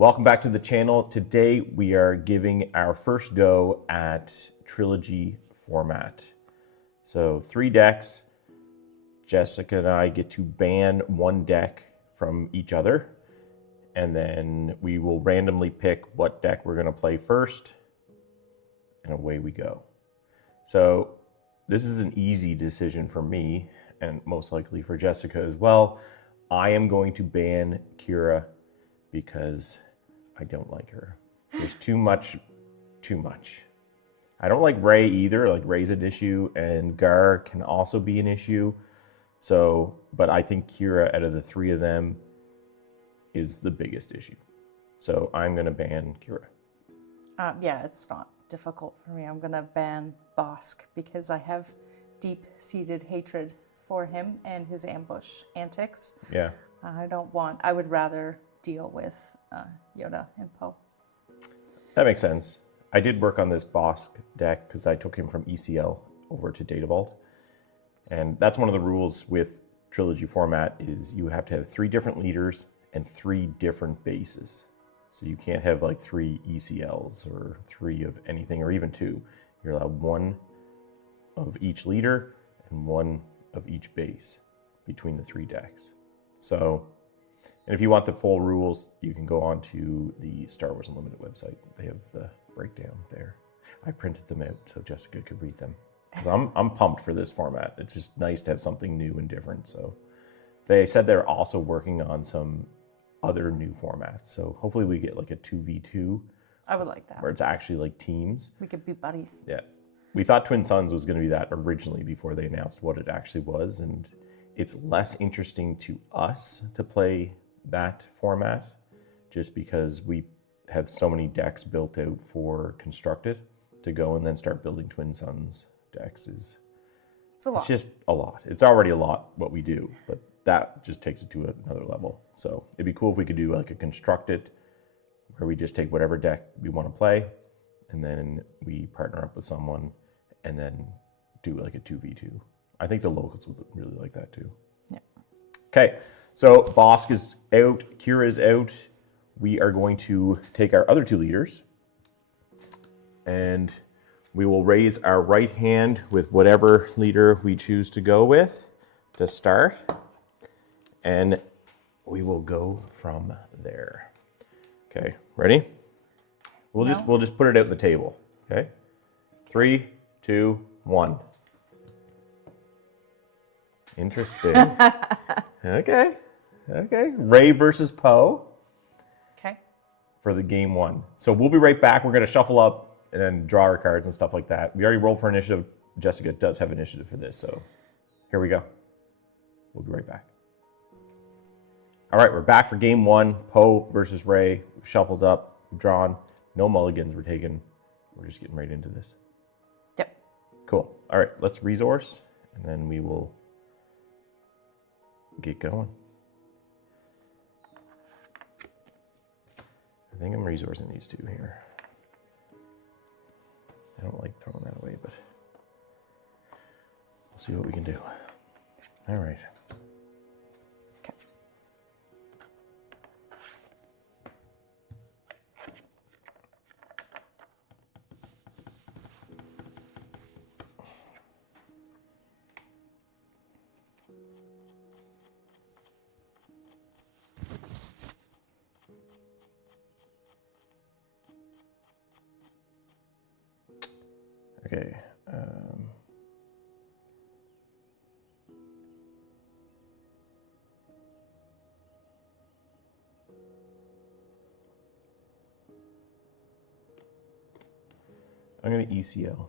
Welcome back to the channel. Today we are giving our first go at Trilogy format. So 3 decks. Jessica and I get to ban one deck from each other, and then we will randomly pick what deck we're going to play first, and away we go. So this is an easy decision for me, and most likely for Jessica as well. I am going to ban Kira because I don't like her. There's too much. I don't like Ray either. Like, Ray's an issue, and Gar can also be an issue. So, but I think Kira, out of the 3 of them, is the biggest issue. So I'm gonna ban Kira. Yeah, it's not difficult for me. I'm gonna ban Bosk because I have deep-seated hatred for him and his ambush antics. Yeah. I would rather deal with Yoda and Poe. That makes sense. I did work on this Bosk deck because I took him from ECL over to Data Vault. And that's one of the rules with Trilogy format is you have to have 3 different leaders and 3 different bases. So you can't have like 3 ECLs or 3 of anything, or even 2. You're allowed 1 of each leader and 1 of each base between the 3 decks. So, and if you want the full rules, you can go on to the Star Wars Unlimited website. They have the breakdown there. I printed them out so Jessica could read them. Because I'm pumped for this format. It's just nice to have something new and different. So they said they're also working on some other new formats. So hopefully we get like a 2v2. I would like that. Where it's actually like teams. We could be buddies. Yeah. We thought Twin Suns was going to be that originally before they announced what it actually was. And it's less interesting to us to play that format just because we have so many decks built out for Constructed to go and then start building Twin Suns decks is it's a lot. It's just a lot. It's already a lot what we do, but that just takes it to another level. So it'd be cool if we could do like a Constructed where we just take whatever deck we want to play and then we partner up with someone and then do like a 2v2. I think the locals would really like that too. Yeah. Okay, so Bosk is out, Kira is out. We are going to take our other 2 leaders and we will raise our right hand with whatever leader we choose to go with to start. And we will go from there. Okay, ready? We'll just put it out on the table. Okay? 3, 2, 1. Interesting. Okay. Ray versus Poe. Okay. For the game 1. So we'll be right back. We're going to shuffle up and then draw our cards and stuff like that. We already rolled for initiative. Jessica does have initiative for this, so here we go. We'll be right back. All right, we're back for game 1. Poe versus Ray. We've shuffled up, we've drawn. No mulligans were taken. We're just getting right into this. Yep. Cool. All right, let's resource, and then we will get going. I think I'm resourcing these 2 here. I don't like throwing that away, but we'll see what we can do. All right. Okay. Okay. I'm going to ECL.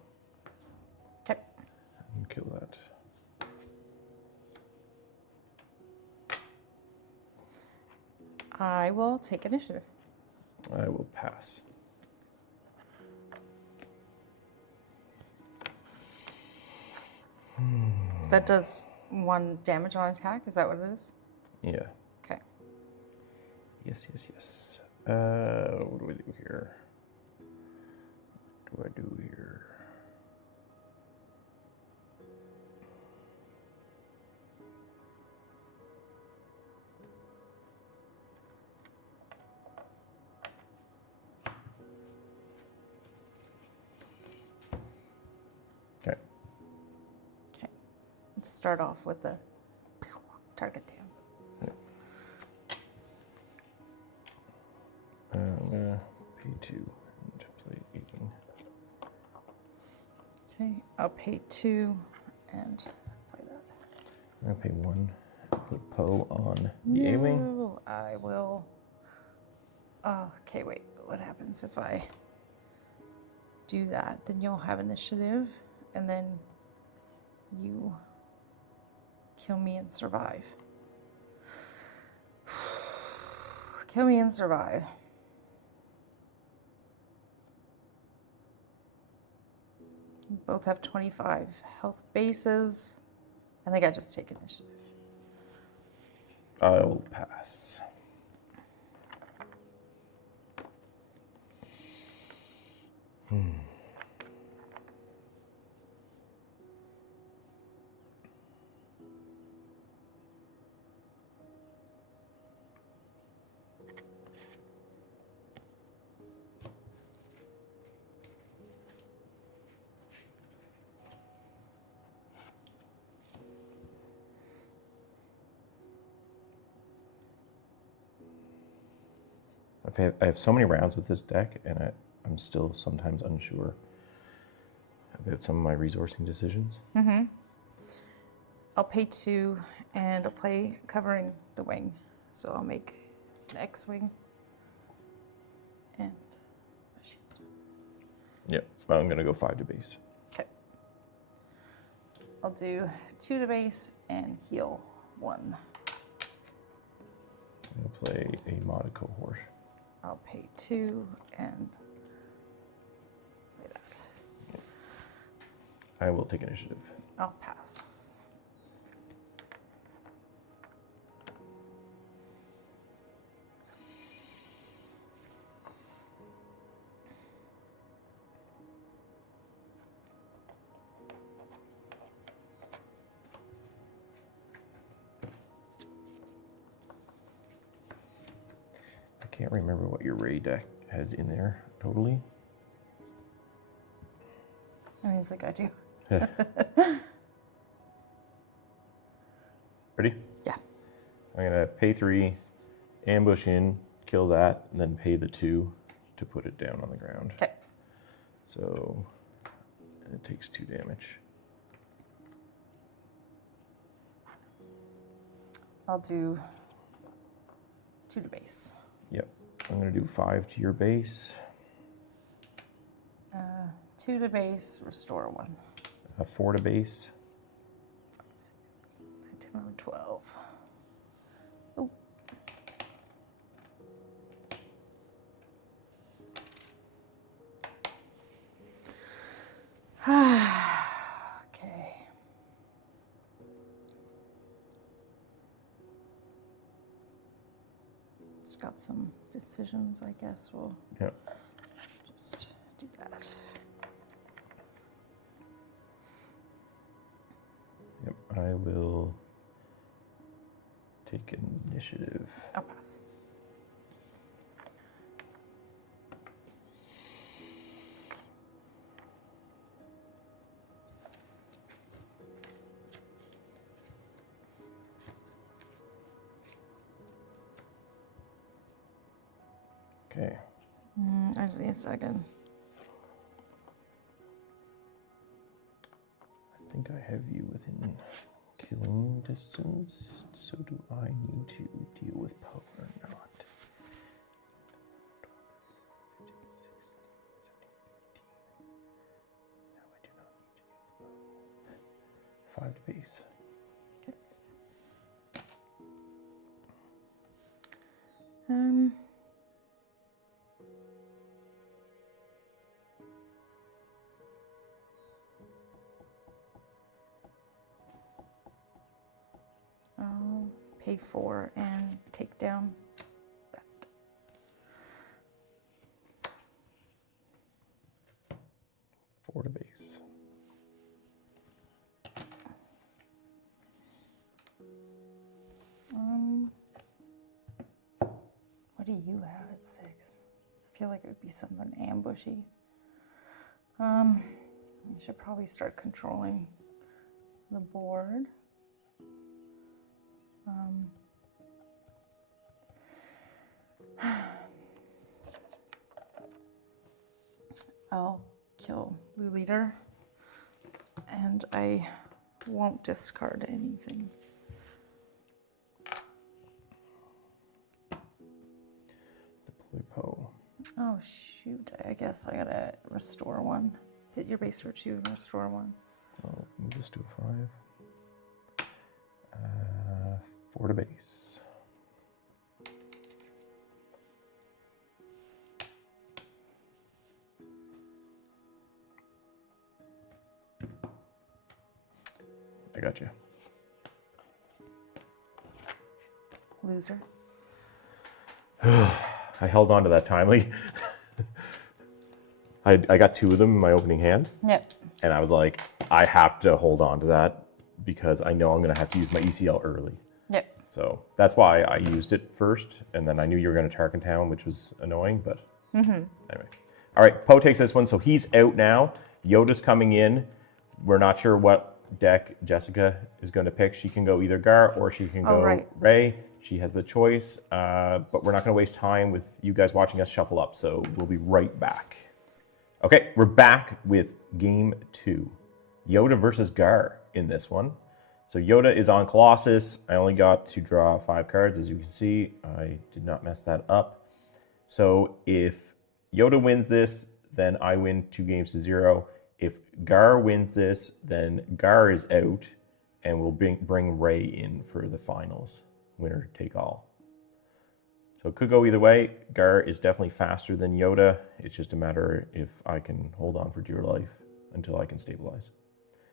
Okay. And kill that. I will take initiative. I will pass. That does 1 damage on attack. Is that what it is? Yeah. Okay. Yes. What do I do here? start off with the target down. I'm gonna pay 2 to play 18. Okay, I'll pay 2 and play that. I'm gonna pay 1. Put Poe on the A-wing. No, I will. Oh, okay, wait. What happens if I do that? Then you'll have initiative, and then you kill me and survive. Kill me and survive. You both have 25 health bases. I think I just take initiative. I'll pass. I have so many rounds with this deck, and I'm still sometimes unsure about some of my resourcing decisions. I'll pay 2 and I'll play covering the wing. So I'll make an X-wing and a shield. Yep, I'm gonna go 5 to base. Okay. I'll do 2 to base and heal 1. I'm gonna play a modded cohort. I'll pay 2 and play that. I will take initiative. I'll pass. I can't remember what your Ray deck has in there totally. I mean, it's like I do. Ready? Yeah. I'm gonna pay 3, ambush in, kill that, and then pay the 2 to put it down on the ground. Okay. So it takes 2 damage. I'll do 2 to base. Yep. I'm gonna do 5 to your base. 2 to base, restore 1. 4 to base. 10, 11, 12. Oh. Okay. It's got some decisions, I guess. We'll Yep. just do that. Yep. I will take initiative. I'll pass. Okay. I just need a second. I think I have you within killing distance. So do I need to deal with Poe or not? 5 to base. I'll pay 4 and take down that. 4 to base. What do you have at 6? I feel like it would be something ambushy. I should probably start controlling the board. I'll kill Blue Leader, and I won't discard anything. Deploy Poe. Oh shoot, I guess I gotta restore one. Hit your base for 2 and restore 1. I'll move this to a 5. 4 to base. I got you. Loser. I held on to that timely. I got 2 of them in my opening hand. Yep. And I was like, I have to hold on to that because I know I'm going to have to use my ECL early. Yep. So that's why I used it first. And then I knew you were going to Tarkin Town, which was annoying. But anyway. All right, Poe takes this one. So he's out now. Yoda's coming in. We're not sure what deck Jessica is going to pick. She can go either Gar or she can go Rey. She has the choice. But we're not going to waste time with you guys watching us shuffle up. So we'll be right back. Okay, we're back with game 2. Yoda versus Gar in this one. So Yoda is on Colossus. I only got to draw 5 cards, as you can see. I did not mess that up. So if Yoda wins this, then I win 2 games to 0. If Gar wins this, then Gar is out, and we'll bring Rey in for the finals. Winner take all. So it could go either way. Gar is definitely faster than Yoda. It's just a matter if I can hold on for dear life until I can stabilize.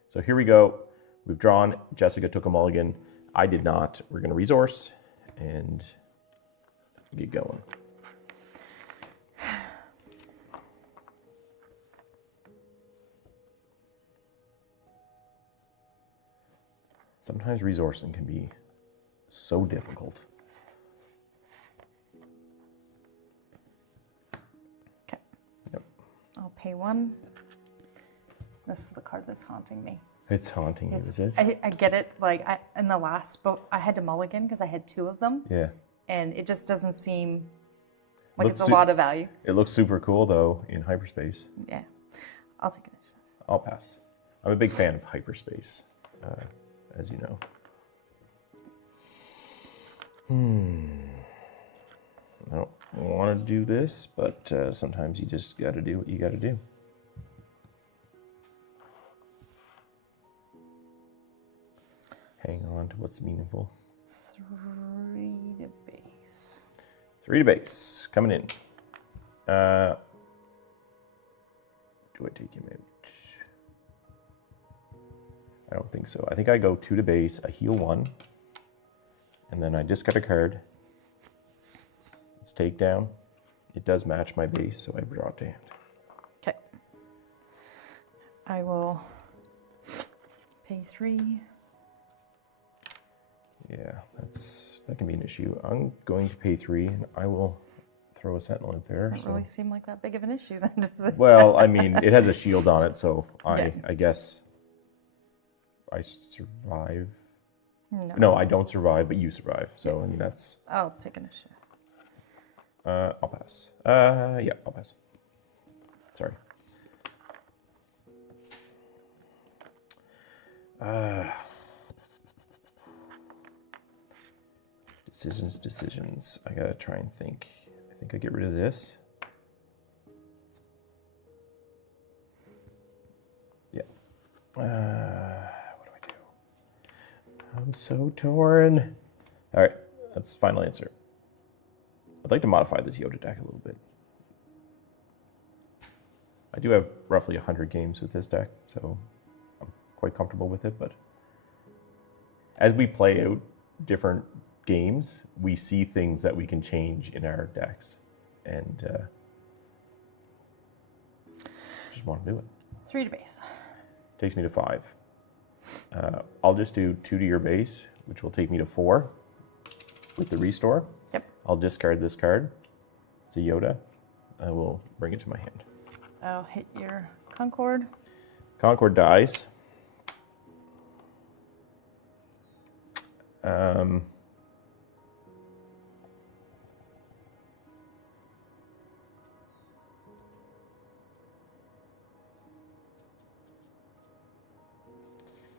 So here we go. We've drawn. Jessica took a mulligan. I did not. We're going to resource and get going. Sometimes resourcing can be so difficult. Okay. Yep. I'll pay 1. This is the card that's haunting me. It's haunting you, is it? I get it. Like in the last boat, I had to mulligan because I had 2 of them. Yeah. And it just doesn't seem like it's a lot of value. It looks super cool, though, in hyperspace. Yeah. I'll take it. I'll pass. I'm a big fan of hyperspace, as you know. I don't want to do this, but sometimes you just got to do what you got to do. Hang on to what's meaningful. 3 to base. 3 to base, coming in. Do I take him out? I don't think so. I think I go 2 to base, I heal 1, and then I discard a card. It's takedown. It does match my base, so I draw it to hand. Okay. I will pay 3. Yeah, that can be an issue. I'm going to pay 3, and I will throw a sentinel in there. Doesn't really seem like that big of an issue then, does it? Well, I mean, it has a shield on it, so Yeah. I guess I survive. No. No, I don't survive, but you survive. So, I mean, that's... I'll take an issue. I'll pass. Yeah, I'll pass. Sorry. Decisions. I gotta try and think. I think I get rid of this. Yeah. What do I do? I'm so torn. All right, that's the final answer. I'd like to modify this Yoda deck a little bit. I do have roughly 100 games with this deck, so I'm quite comfortable with it, but as we play out different games, we see things that we can change in our decks, and just want to do it. 3 to base. Takes me to 5. I'll just do 2 to your base, which will take me to 4 with the restore. Yep. I'll discard this card. It's a Yoda. I will bring it to my hand. I'll hit your Concord. Concord dies.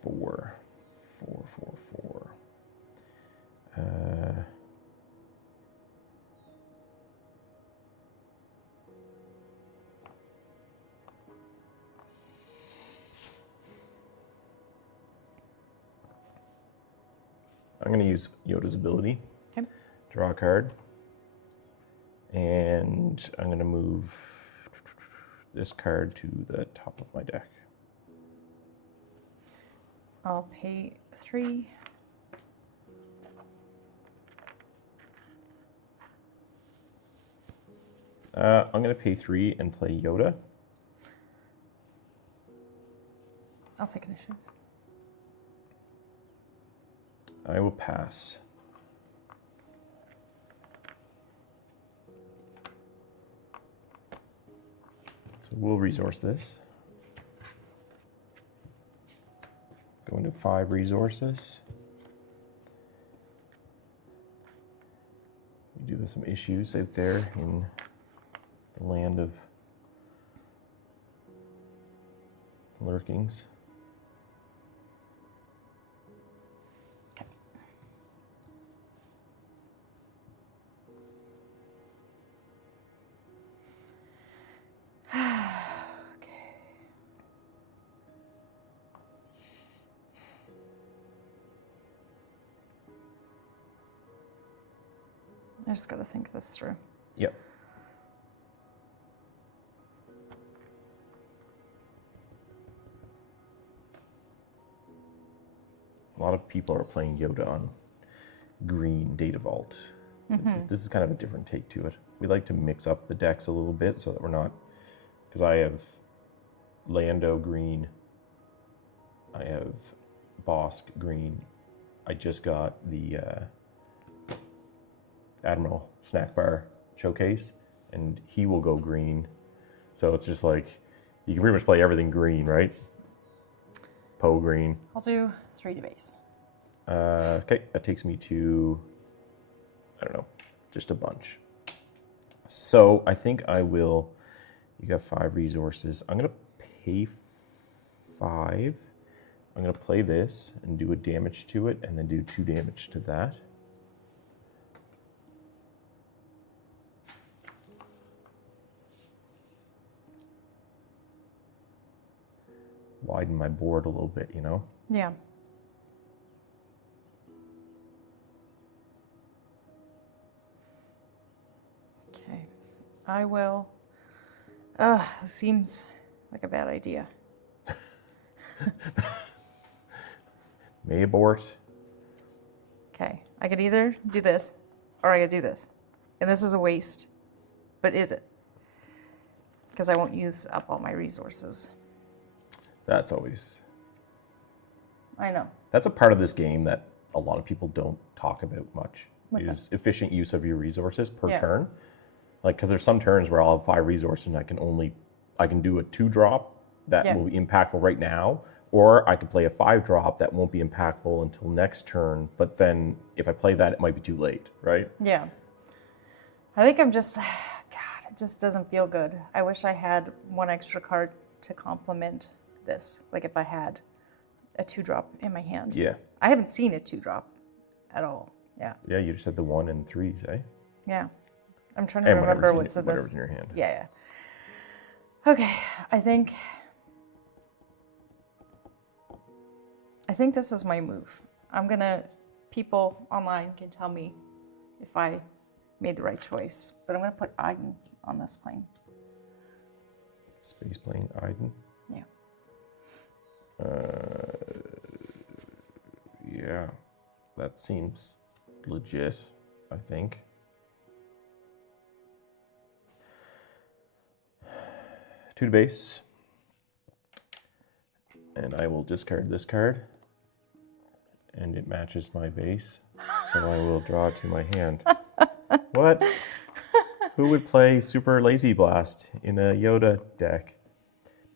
4. 4, 4, 4. I'm going to use Yoda's ability. Okay. Draw a card. And I'm going to move this card to the top of my deck. I'll pay 3. I'm going to pay 3 and play Yoda. I'll take initiative. I will pass. So we'll resource this. Go into 5 resources. We do have some issues out there in the land of lurkings. I just got to think this through. Yep. A lot of people are playing Yoda on green Data Vault. This is kind of a different take to it. We like to mix up the decks a little bit so that we're not, because I have Lando green, I have Bosk green, I just got the Admiral snack bar showcase, and he will go green. So it's just like, you can pretty much play everything green, right? Poe green. I'll do 3 to base. Okay, that takes me to, I don't know, just a bunch. So I think I will, you got 5 resources. I'm gonna pay 5. I'm gonna play this and do a damage to it and then do 2 damage to that. Widen my board a little bit, you know? Yeah. Okay. I will. This seems like a bad idea. May abort. Okay. I could either do this or I could do this. And this is a waste. But is it? Because I won't use up all my resources. That's always, I know. that's a part of this game that a lot of people don't talk about much. What's is efficient use of your resources per Yeah. turn. Like, because there's some turns where I'll have 5 resources and I can do a 2-drop that Yeah. will be impactful right now, or I could play a 5-drop that won't be impactful until next turn, but then if I play that, it might be too late, right? Yeah. I think I'm just, God, it just doesn't feel good. I wish I had 1 extra card to complement this. Like if I had a 2-drop in my hand. Yeah. I haven't seen a 2-drop at all. Yeah. Yeah, you just had the 1 and 3s, eh? Yeah. I'm trying to And remember what's in whatever's this. in your hand. Yeah, yeah. Okay. I think this is my move. People online can tell me if I made the right choice, but I'm gonna put Iden on this plane. Space plane, Iden. Yeah. Yeah, that seems legit, I think. Two to base. And I will discard this card. And it matches my base. So I will draw it to my hand. What? Who would play Super Lazy Blast in a Yoda deck?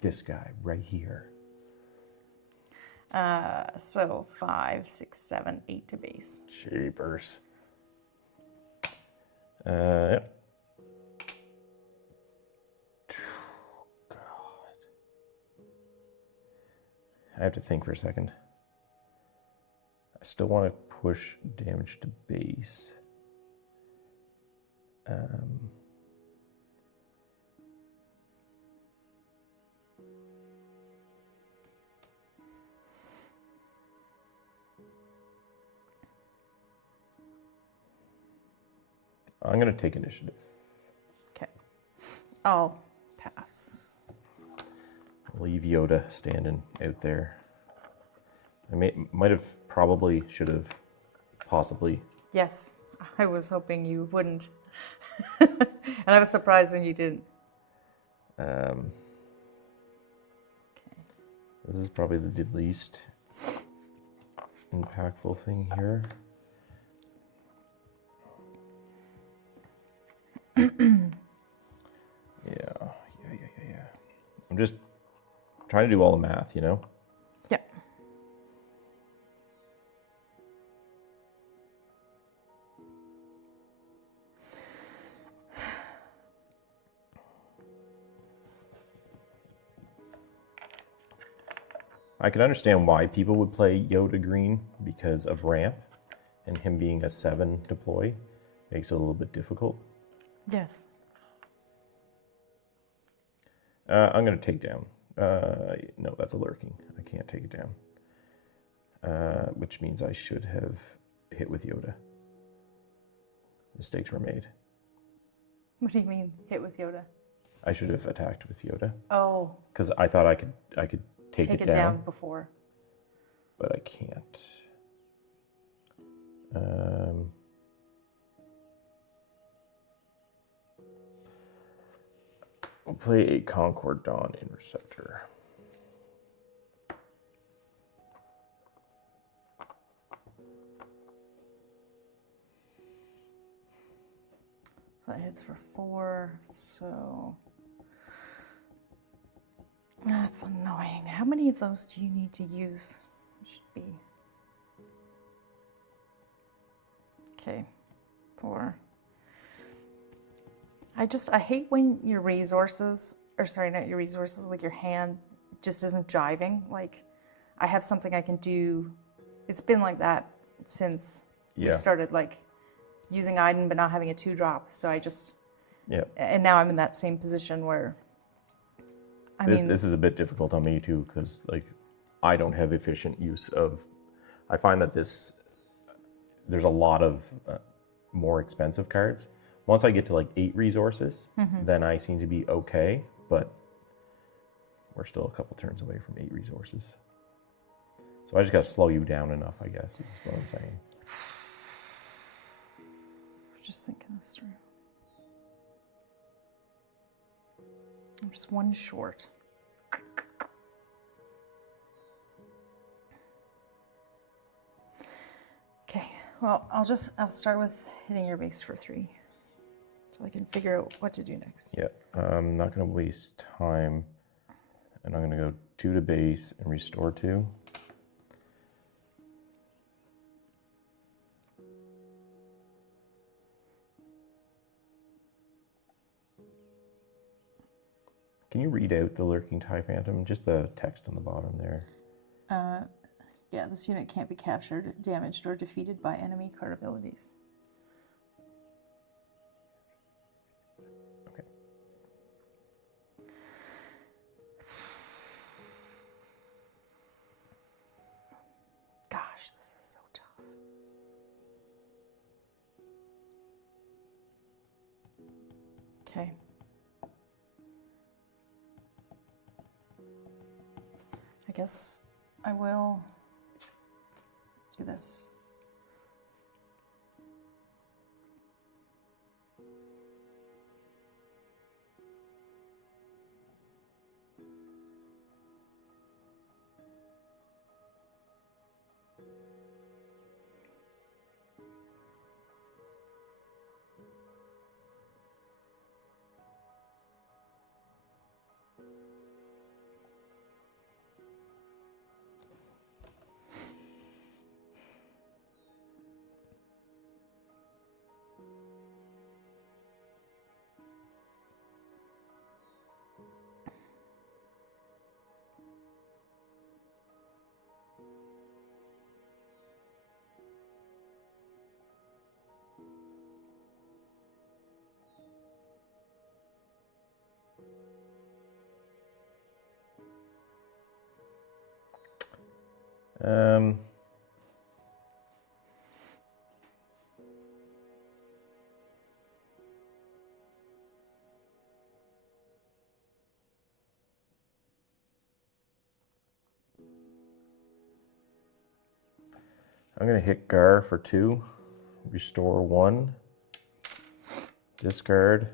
This guy right here. So 5, 6, 7, 8 to base. Jeepers. Yep. God. I have to think for a second. I still want to push damage to base. I'm going to take initiative. Okay. I'll pass. Leave Yoda standing out there. I might have, probably, should have, possibly. Yes, I was hoping you wouldn't. And I was surprised when you didn't. This is probably the least impactful thing here. Yeah. I'm just trying to do all the math, you know? Yeah. I can understand why people would play Yoda green because of ramp, and him being a 7 deploy makes it a little bit difficult. Yes. I'm going to take down. No, that's a lurking. I can't take it down. Which means I should have hit with Yoda. Mistakes were made. What do you mean, hit with Yoda? I should have attacked with Yoda. Oh. Because I thought I could take it down before. But I can't. We'll play a Concord Dawn Interceptor. So that hits for 4, so that's annoying. How many of those do you need to use? It should be. Okay, 4. I hate when your resources, or sorry, not your resources, like your hand just isn't jiving. Like, I have something I can do. It's been like that since we started, like, using Iden but not having a 2-drop. So I just, and now I'm in that same position where, this is a bit difficult on me too, because like I don't have efficient use of, I find that there's a lot of more expensive cards. Once I get to like 8 resources, then I seem to be okay, but we're still a couple turns away from 8 resources. So I just got to slow you down enough, I guess, is what I'm saying. Just thinking this through. I'm just 1 short. Okay, well, I'll start with hitting your base for 3. So I can figure out what to do next. Yeah, I'm not going to waste time. And I'm going to go 2 to base and restore 2. Can you read out the Lurking TIE Phantom? Just the text on the bottom there. Yeah, this unit can't be captured, damaged, or defeated by enemy card abilities. Okay. Gosh, this is so tough. Okay. I guess I will do this. Um, I'm going to hit Gar for 2, restore 1, discard,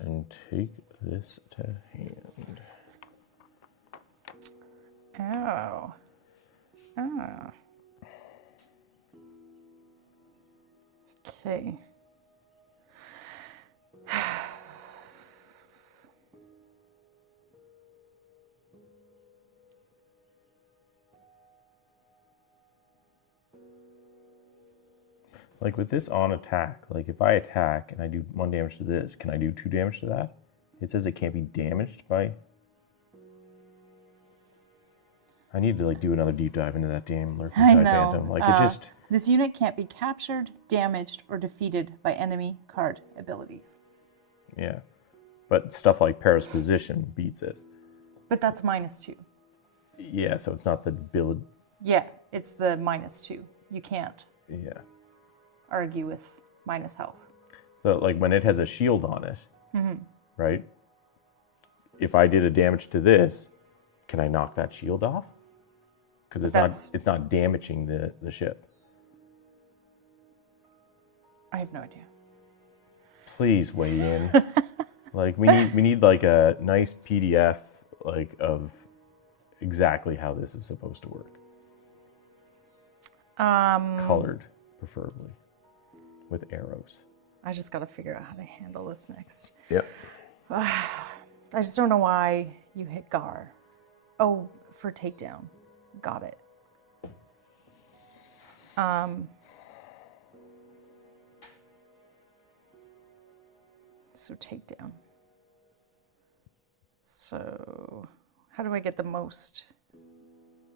and take this to hand. Oh. Oh. Okay. Like with this on attack, like if I attack and I do 1 damage to this, can I do 2 damage to that? It says it can't be damaged by... I need to like do another deep dive into that damn Lurking I Tie know. Phantom. Like it just... This unit can't be captured, damaged, or defeated by enemy card abilities. Yeah. But stuff like Paris Position beats it. But that's -2. Yeah, so it's not the ability... Yeah, it's the -2. You can't Yeah. argue with minus health. So like when it has a shield on it, right? If I did a damage to this, can I knock that shield off? Because it's not damaging the ship. I have no idea. Please weigh in. Like we need like a nice PDF like of exactly how this is supposed to work. Colored, preferably, with arrows. I just got to figure out how to handle this next. Yep. I just don't know why you hit Gar. Oh, for takedown. Got it. So takedown. So how do I get the most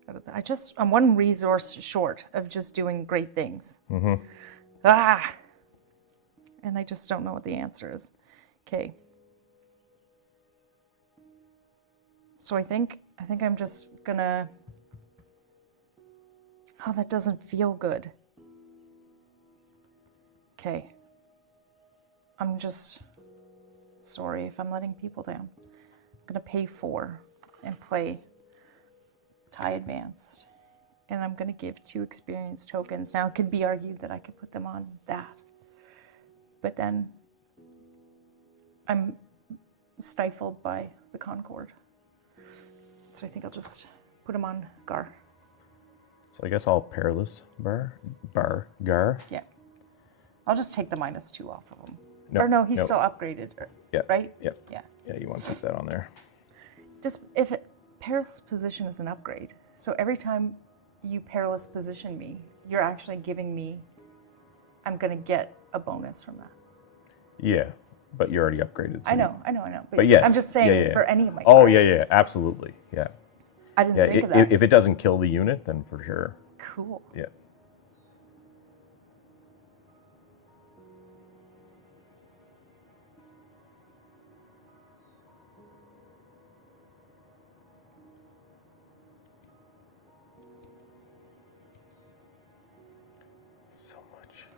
out of that? I'm 1 resource short of just doing great things. And I just don't know what the answer is. Okay. So I think I'm just gonna... Oh, that doesn't feel good. Okay. I'm just sorry if I'm letting people down. I'm gonna pay 4 and play Tie Advanced. And I'm gonna give 2 experience tokens. Now it could be argued that I could put them on that. But then I'm stifled by the Concord. So I think I'll just put them on Gar. So I guess I'll Perilous Gar. Yeah. I'll just take the -2 off of him. No, or no, he's no. still upgraded, Yeah. right? Yep. Yeah. Yeah, you want to keep that on there. Just if Perilous Position is an upgrade, so every time you Perilous Position me, you're actually giving me, I'm going to get a bonus from that. Yeah, but you're already upgraded. So I know. But yes. I'm just saying yeah. for any of my Oh, cards. yeah, absolutely. Yeah. I didn't think of that. If it doesn't kill the unit, then for sure. Cool. Yeah. So much.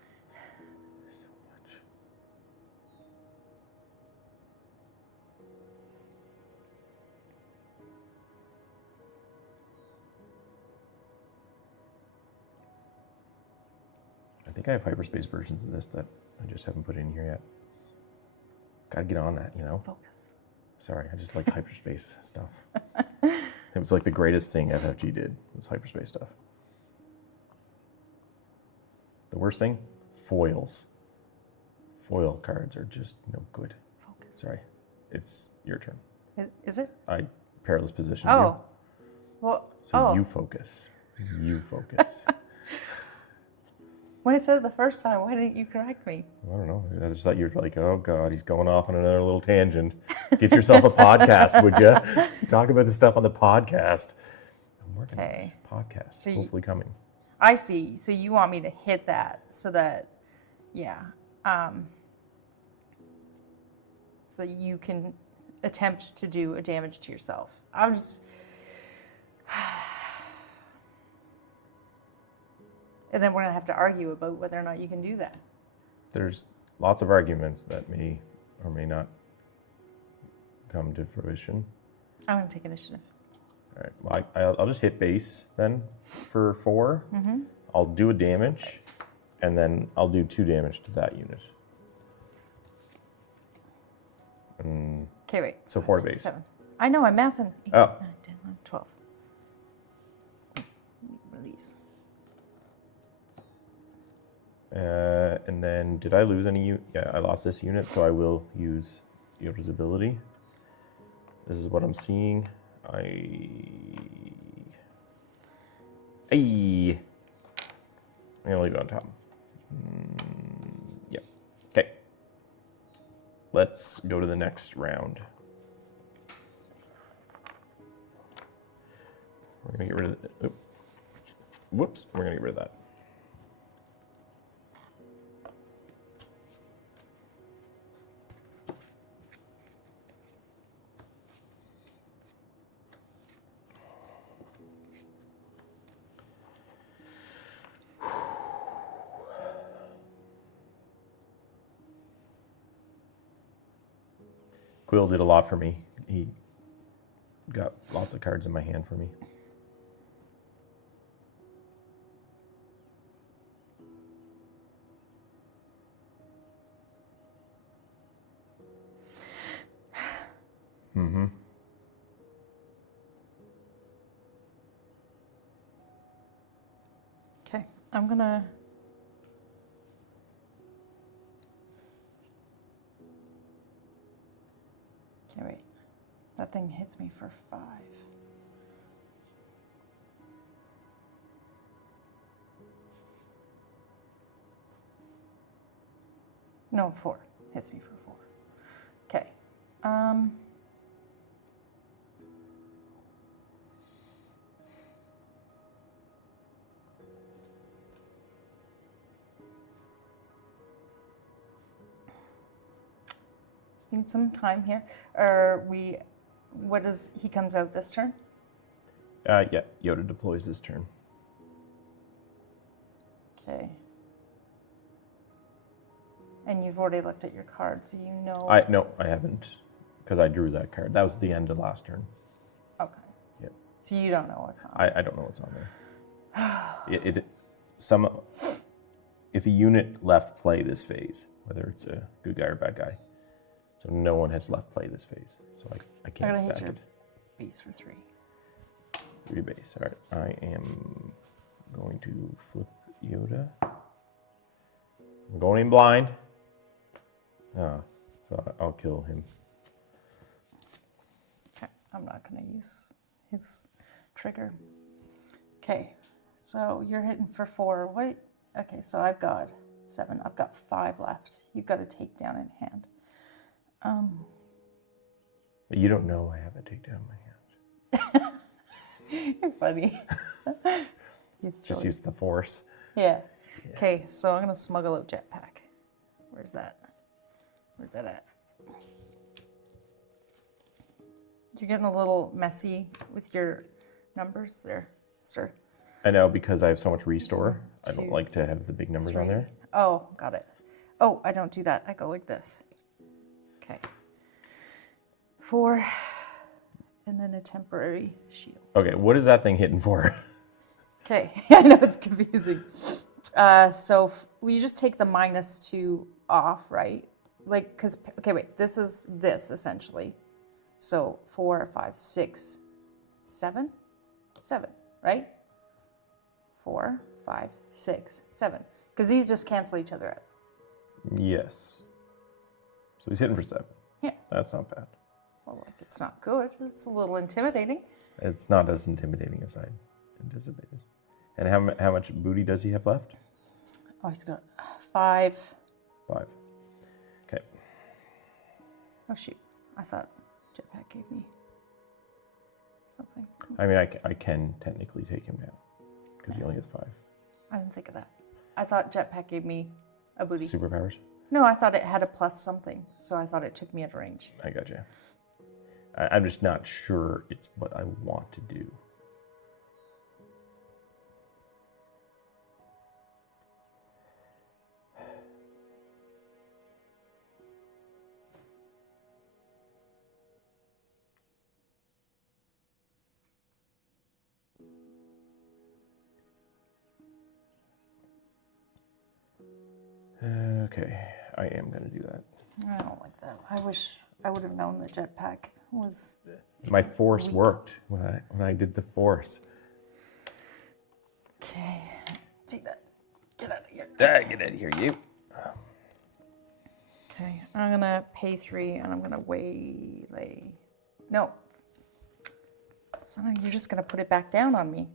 I think I have hyperspace versions of this that I just haven't put in here yet. Gotta get on that, you know? Focus. Sorry, I just like hyperspace stuff. It was like the greatest thing FFG did, was hyperspace stuff. The worst thing? Foils. Foil cards are just no good. Focus. Sorry, it's your turn. Is it? I Perilous Position Oh. you. Well, So you focus. You focus. When I said it the first time, why didn't you correct me? I don't know. I just thought you were like, oh God, he's going off on another little tangent. Get yourself a podcast, would you? Talk about this stuff on the podcast. I'm working on Okay. a podcast, So hopefully coming. I see. So you want me to hit that so that, yeah. So that you can attempt to do a damage to yourself. I'm just... And then we're going to have to argue about whether or not you can do that. There's lots of arguments that may or may not come to fruition. I'm going to take initiative. All right. Well, I'll just hit base then for 4. Mm-hmm. I'll do a damage, and then I'll do 2 damage to that unit. Okay, wait. So 4 base. 7. I know, I'm mathing. 8, Oh. 9, 10, 11, 12. Release. And then, did I lose any? Yeah, I lost this unit, so I will use Yoda's ability. This is what I'm seeing. I'm gonna leave it on top. Yep. Okay. Let's go to the next round. We're gonna get rid of the, whoops, we're gonna get rid of that. Quill did a lot for me. He got lots of cards in my hand for me. Mm-hmm. Okay, I'm gonna... Okay, wait. That thing hits me for 5. No, 4. Hits me for 4. Okay. Just need some time here. He comes out this turn? Yeah, Yoda deploys this turn. Okay. And you've already looked at your card, so you know... No, I haven't, because I drew that card. That was the end of last turn. Okay. Yep. So you don't know what's on. I don't know what's on there. If a unit left play this phase, whether it's a good guy or bad guy, so no one has left play this phase, so I can't stack it. Base for 3. 3 base. All right, I am going to flip Yoda. I'm going in blind. So I'll kill him. Okay, I'm not going to use his trigger. Okay, so you're hitting for 4. What? Okay, so I've got 7. I've got 5 left. You've got a takedown in hand. But you don't know I have a takedown in my hand. You're funny. Just use the force. Yeah. Okay, so I'm going to smuggle out jetpack. Where's that? Where's that at? You're getting a little messy with your numbers there, sir. I know, because I have so much restore. 2, I don't like to have the big numbers 3. on there. Oh, got it. Oh, I don't do that. I go like this. Okay. 4, and then a temporary shield. Okay, what is that thing hitting for? Okay, I know it's confusing. So we just take the -2 off, right? Like, because, okay, wait, this is this essentially. So 4, 5, 6, 7, 7, right? 4, 5, 6, 7. Because these just cancel each other out. Yes. So he's hitting for 7. Yeah. That's not bad. Well, like, it's not good. It's a little intimidating. It's not as intimidating as I anticipated. And how much booty does he have left? Oh, he's got 5. 5. Okay. Oh, shoot. I thought jetpack gave me something. I mean, I can technically take him down because he only has 5. I didn't think of that. I thought jetpack gave me a booty. Superpowers? No, I thought it had a plus something, so I thought it took me out of range. I gotcha. I'm just not sure it's what I want to do. Okay, I am going to do that. I don't like that. I wish I would have known the jetpack was... My force worked when I did the force. Okay, take that. Get out of here. Get out of here, you. Okay, I'm gonna pay 3 and I'm gonna waylay. No. Son, you're just gonna put it back down on me.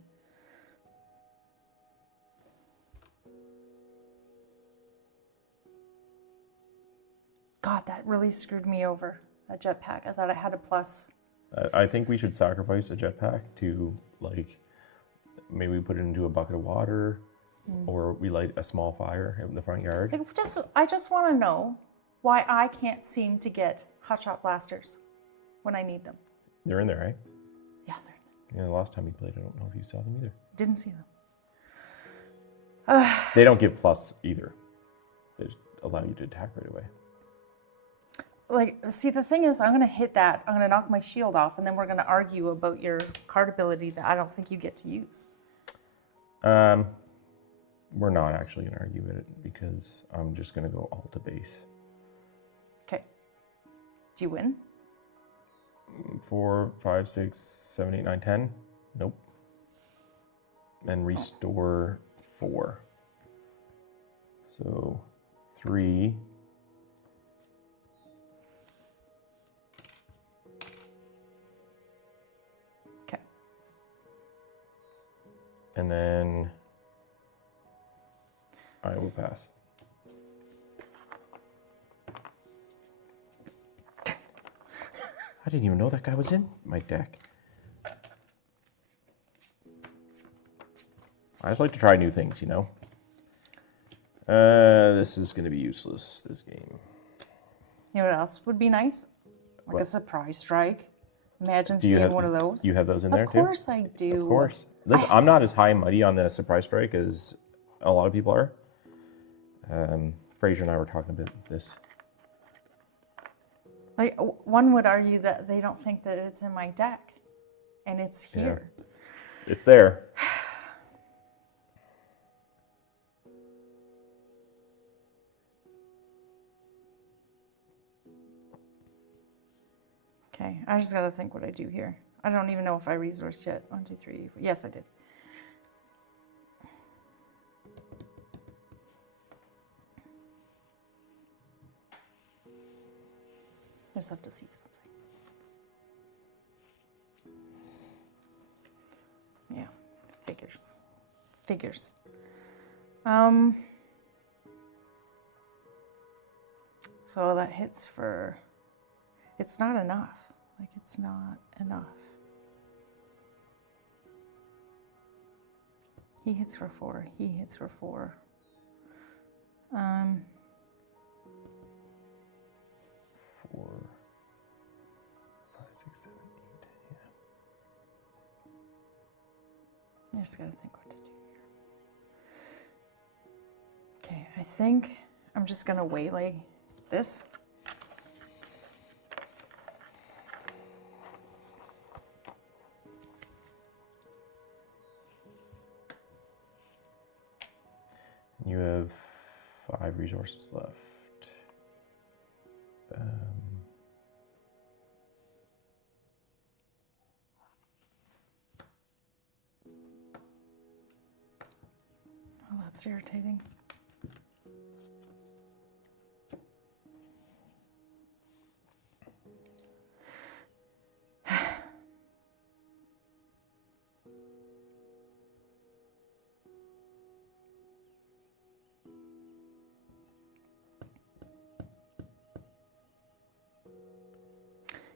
God, that really screwed me over, that jetpack. I thought I had a plus. I think we should sacrifice a jetpack to, like, maybe we put it into a bucket of water, or we light a small fire in the front yard. Like, I just want to know why I can't seem to get hotshot blasters when I need them. They're in there, right? Yeah, they're in there. Yeah, the last time we played, I don't know if you saw them either. Didn't see them. They don't give plus either. They just allow you to attack right away. Like, see, the thing is, I'm going to hit that. I'm going to knock my shield off, and then we're going to argue about your card ability that I don't think you get to use. We're not actually going to argue with it because I'm just going to go all to base. Okay. Do you win? 4, 5, 6, 7, 8, 9, 10. Nope. And restore 4. So 3. Okay. And then I will pass. I didn't even know that guy was in my deck. I just like to try new things, you know? This is going to be useless, this game. You know what else would be nice? Like What? a surprise strike. Imagine Do you seeing have one of those. You have those in there Of too? course I do. Of course. Listen, I'm not as high and mighty on the surprise strike as a lot of people are. Fraser and I were talking about this. Like, one would argue that they don't think that it's in my deck. And it's here. Yeah. It's there. Okay, I just gotta think what I do here. I don't even know if I resourced yet. 1, 2, 3, 4. Yes, I did. I just have to see something. Yeah, figures. Figures. So that hits for... It's not enough. Like, it's not enough. He hits for 4. He hits for 4. 4, 5, 6, 7, 8. Yeah. I just gotta think what to do here. Okay, I think I'm just gonna waylay this. You have 5 resources left. Oh, that's irritating.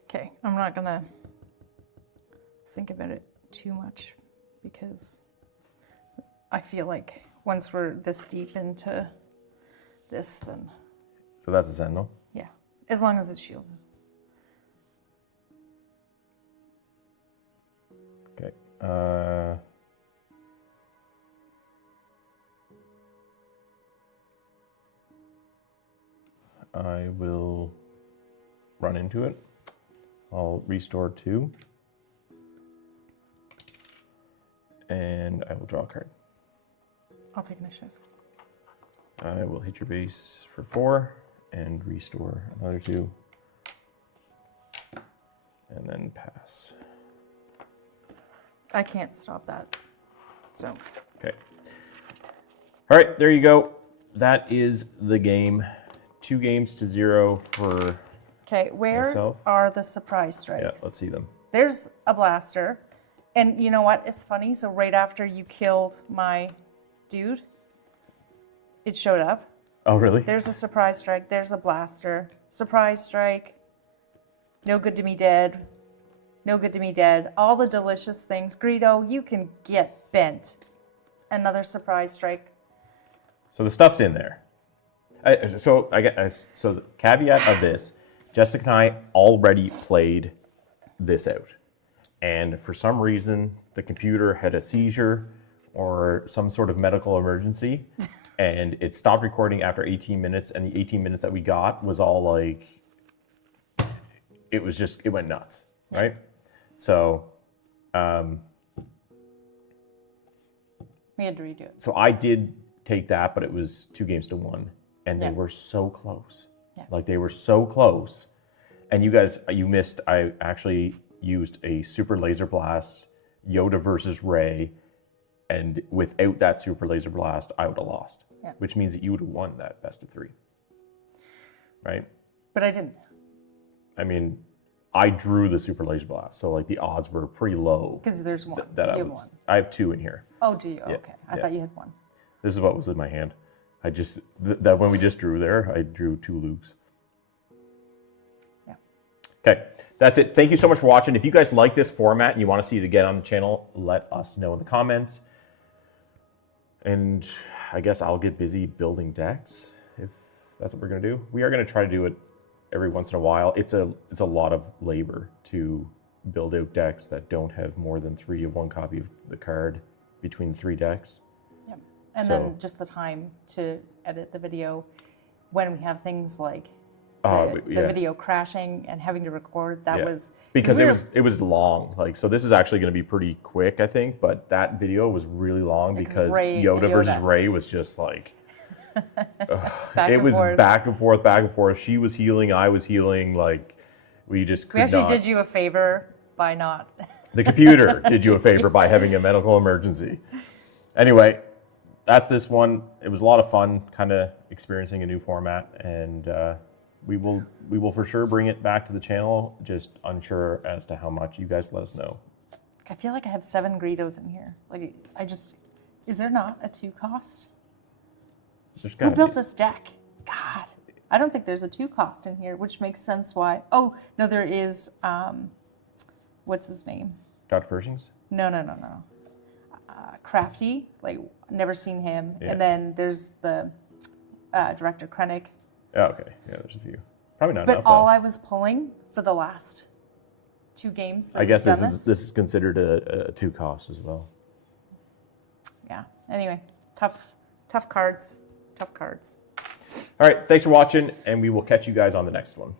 Okay, I'm not gonna think about it too much because I feel like once we're this deep into this, then So that's a sentinel. yeah, as long as it's shielded. Okay. I will run into it. I'll restore 2. And I will draw a card. I'll take initiative. I will hit your base for 4 and restore another 2. And then pass. I can't stop that. So. Okay. All right, there you go. That is the game. 2 games to 0 for Okay, where myself. are the surprise strikes? Yeah, let's see them. There's a blaster. And you know what? It's funny. So right after you killed my dude, it showed up. Oh, really? There's a surprise strike. There's a blaster. Surprise strike. No good to me dead. No good to me dead. All the delicious things. Greedo, you can get bent. Another surprise strike. So the stuff's in there. So the caveat of this, Jessica and I already played this out. And for some reason, the computer had a seizure or some sort of medical emergency. And it stopped recording after 18 minutes. And the 18 minutes that we got was all like, it went nuts, right? So, we had to redo it. so I did take that, but it was 2 games to 1. And they were so close. Yeah. Like they were so close. And you guys, you missed, I actually used a super laser blast, Yoda versus Rey. And without that super laser blast, I would have lost. Yeah. Which means that you would have won that best of 3. Right? But I didn't. I mean, I drew the super laser blast. So like the odds were pretty low. Because there's one. That You have one. I have 2 in here. Oh, do you? Okay. I thought you had one. This is what was in my hand. I just, that when we just drew there, I drew 2 Lukes. Yeah. Okay, that's it. Thank you so much for watching. If you guys like this format and you want to see it again on the channel, let us know in the comments. And I guess I'll get busy building decks if that's what we're going to do. We are going to try to do it every once in a while. It's a lot of labor to build out decks that don't have more than 3 of one copy of the card between 3 decks. Yep. And then just the time to edit the video when we have things like the video crashing and having to record. That was because it was long. Like, so this is actually going to be pretty quick, I think. But that video was really long because Yoda versus Rey was just like it was back and forth, back and forth. She was healing, I was healing. Like we just could actually did you a favor by not. The computer did you a favor by having a medical emergency. Anyway, that's this one. It was a lot of fun, kind of experiencing a new format, and we will for sure bring it back to the channel. Just unsure as to how much. You guys let us know. I feel like I have 7 Greedos in here. Like is there not a 2 cost? Who built this deck? God, I don't think there's a 2 cost in here, which makes sense why. Oh no, there is. What's his name? Dr. Pershing's? No. Crafty, like never seen him. Yeah. And then there's the director Krennic. Oh, okay, yeah, there's a few. Probably not but enough. But all I was pulling for the last 2 games. That I guess this is considered a 2 cost as well. Yeah. Anyway, tough cards. Tough cards. All right, thanks for watching, and we will catch you guys on the next one.